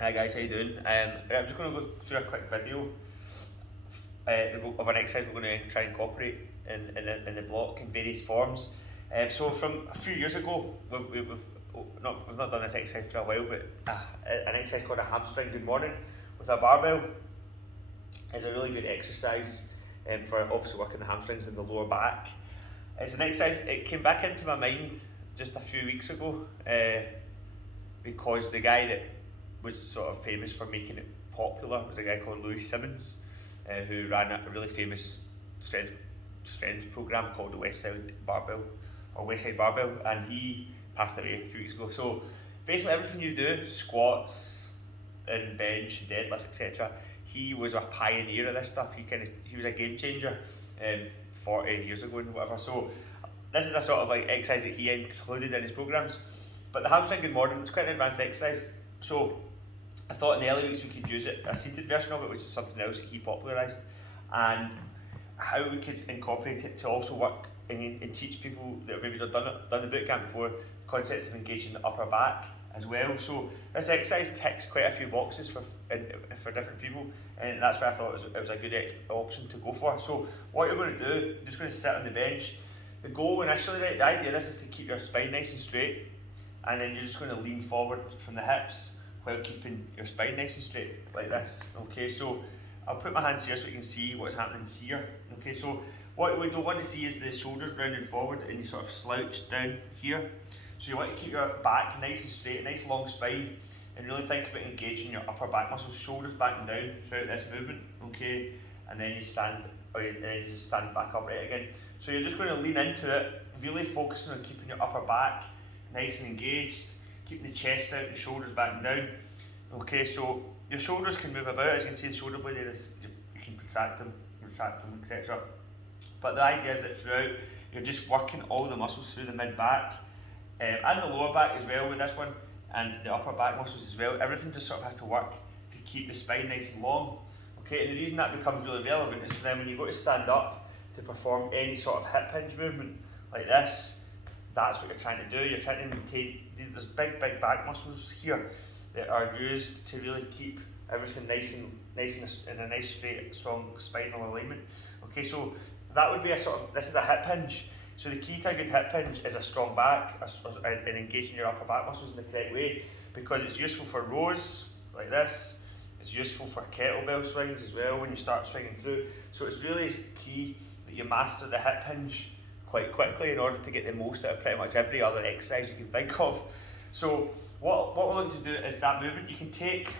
Hi guys, how you doing? I'm just going to go through a quick video of an exercise we're going to try and incorporate in the block in various forms. So from a few years ago, we've not done this exercise for a while, but an exercise called a hamstring good morning with a barbell is a really good exercise for obviously working the hamstrings and the lower back. It's an exercise, it came back into my mind just a few weeks ago because the guy that was sort of famous for making it popular was a guy called Louis Simmons, who ran a really famous strength program called the West Side Barbell, and he passed away a few weeks ago. So basically, everything you do, squats and bench, deadlifts, etc. He was a pioneer of this stuff. He was a game changer 40 years ago and whatever. So this is a sort of like exercise that he included in his programs. But the hamstring good morning is quite an advanced exercise. So I thought in the early weeks we could use it, a seated version of it, which is something else that he popularised, and how we could incorporate it to also work and teach people that have maybe done the boot camp before, the concept of engaging the upper back as well. So this exercise ticks quite a few boxes for different people, and that's why I thought it was a good option to go for. So what you're going to do, you're just going to sit on the bench. The goal initially, right, the idea of this is to keep your spine nice and straight, and then you're just going to lean forward from the hips while keeping your spine nice and straight, like this. Okay, so I'll put my hands here so you can see what's happening here. Okay, so what we don't want to see is the shoulders rounded forward and you sort of slouch down here. So you want to keep your back nice and straight, nice long spine, and really think about engaging your upper back muscles, shoulders back and down throughout this movement. Okay, and then you stand back upright again. So you're just going to lean into it, really focusing on keeping your upper back nice and engaged, keeping the chest out and shoulders back and down. Okay, so your shoulders can move about. As you can see, the shoulder blade there is, you can retract them, etc. But the idea is that throughout, you're just working all the muscles through the mid-back and the lower back as well with this one, and the upper back muscles as well. Everything just sort of has to work to keep the spine nice and long. Okay, and the reason that becomes really relevant is then when you go to stand up to perform any sort of hip hinge movement like this, that's what you're trying to do. You're trying to maintain, there's big back muscles here that are used to really keep everything nice and in a nice straight, strong spinal alignment. Okay, so that would be this is a hip hinge. So the key to a good hip hinge is a strong back and engaging your upper back muscles in the correct way, because it's useful for rows like this. It's useful for kettlebell swings as well when you start swinging through. So it's really key that you master the hip hinge quite quickly in order to get the most out of pretty much every other exercise you can think of. So what we're going to do is that movement, you can take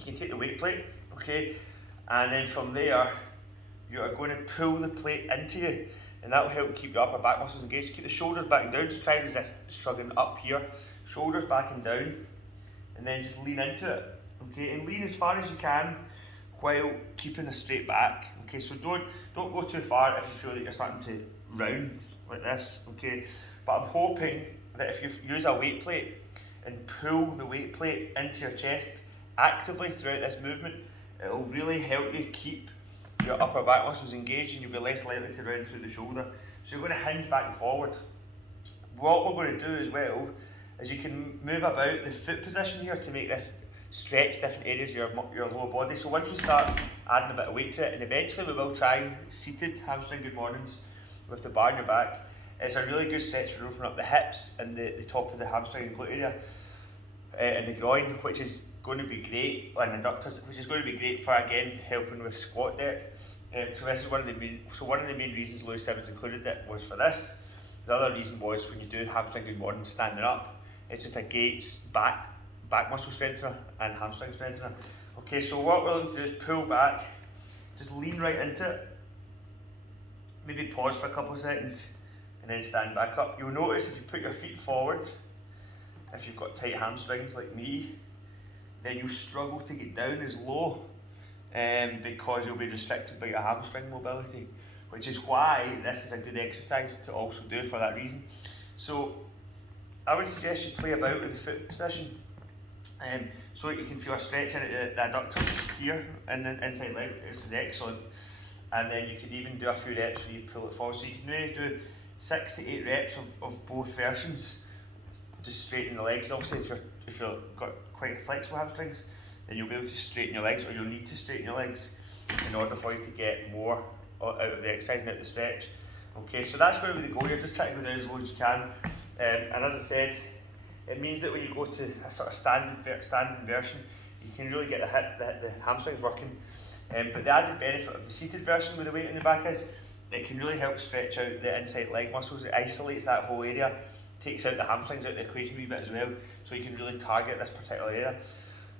the weight plate, okay, and then from there you are going to pull the plate into you, and that will help keep your upper back muscles engaged. Keep the shoulders back and down, so try and resist shrugging up here, shoulders back and down, and then just lean into it, okay, and lean as far as you can while keeping a straight back. Okay, so don't go too far if you feel that you're starting to round like this, okay, but I'm hoping that if you use a weight plate and pull the weight plate into your chest actively throughout this movement, it'll really help you keep your upper back muscles engaged, and you'll be less likely to round through the shoulder. So you're going to hinge back and forward. What we're going to do as well is you can move about the foot position here to make this stretch different areas of your lower body. So once we start adding a bit of weight to it, and eventually we will try seated hamstring good mornings with the bar in your back, it's a really good stretch for opening up the hips and the top of the hamstring and glute area and the groin, which is going to be great, and adductors, which is going to be great for, again, helping with squat depth. So this is one of the main reasons Louis Simmons included it was for this. The other reason was when you do hamstring good morning standing up, it's just a great back muscle strengthener and hamstring strengthener. Okay, so what we're going to do is pull back, just lean right into it, maybe pause for a couple of seconds, and then stand back up. You'll notice if you put your feet forward, if you've got tight hamstrings like me, then you'll struggle to get down as low because you'll be restricted by your hamstring mobility, which is why this is a good exercise to also do for that reason. So I would suggest you play about with the foot position so that you can feel a stretch in the adductors here and then inside leg. This is excellent. And then you could even do a few reps where you pull it forward. So you can really do 6 to 8 reps of both versions. just straighten the legs. Obviously, if you've got quite flexible hamstrings, then you'll be able to straighten your legs, or you'll need to straighten your legs in order for you to get more out of the exercise and out of the stretch. Okay, so that's going to be the goal. You're just trying to go down as low as you can, and as I said, it means that when you go to a sort of standing version, you can really get the hamstrings working. But the added benefit of the seated version with the weight in the back is it can really help stretch out the inside leg muscles. It isolates that whole area, takes out the hamstrings out of the equation a wee bit as well, so you can really target this particular area,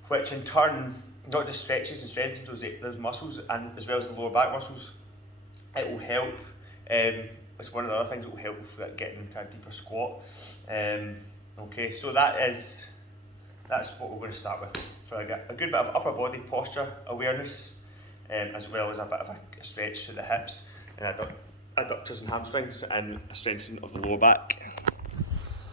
which in turn not just stretches and strengthens those muscles, and as well as the lower back muscles. It will help. It's one of the other things that will help with getting into a deeper squat. Okay, so that's what we're going to start with, for a good bit of upper body posture awareness, as well as a bit of a stretch to the hips and adductors and hamstrings, and a strengthening of the lower back.